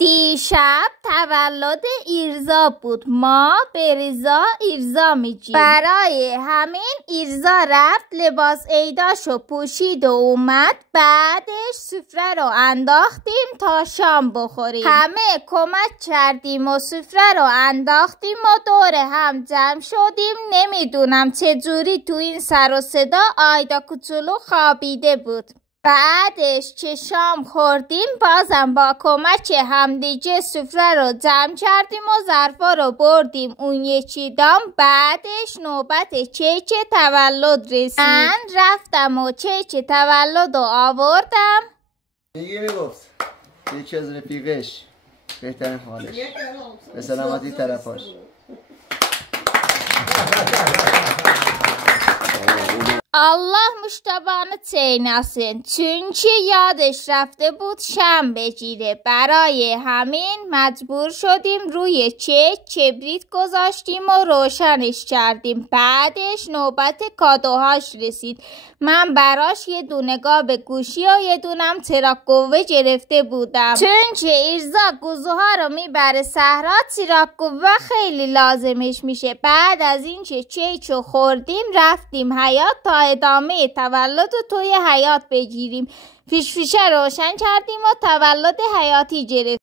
دیشب تولد ایرزا بود. ما به ریزا ایرزا میگیم. برای همین ایرزا رفت لباس عیداشو پوشید و اومد. بعدش سفره رو انداختیم تا شام بخوریم. همه کمک کردیم و سفره رو انداختیم و دور هم جمع شدیم. نمیدونم چجوری تو این سر و صدا آیدا کوچولو خوابیده بود. بعدش که شام خوردیم بازم با کمک همدیگه سفره رو جمع کردیم و ظرفا رو بردیم اون یکی دام. بعدش نوبت کیک تولد رسید. من رفتم و کیک تولد رو آوردم. دیگه میگفت یکی از رفیقش بهترین حالش به سلامتی طرفاش. Allah مشتبهانه چیناسین چونکه یادش رفته بود شم بگیره. برای همین مجبور شدیم روی کیک کبریت گذاشتیم و روشنش کردیم. بعدش نوبت کادوهاش رسید. من براش یه دونه گاب گوشی و یه دونم چراغ قوه گرفته بودم چونکه ایرزا گوزوها رو میبره صحرا، چراغ قوه خیلی لازمش میشه. بعد از اینکه کیک رو خوردیم رفتیم حیاط تا ادامه تولد رو توی حیاط بگیریم. فیش فیشه روشن کردیم و تولد حیاتی گرفتیم.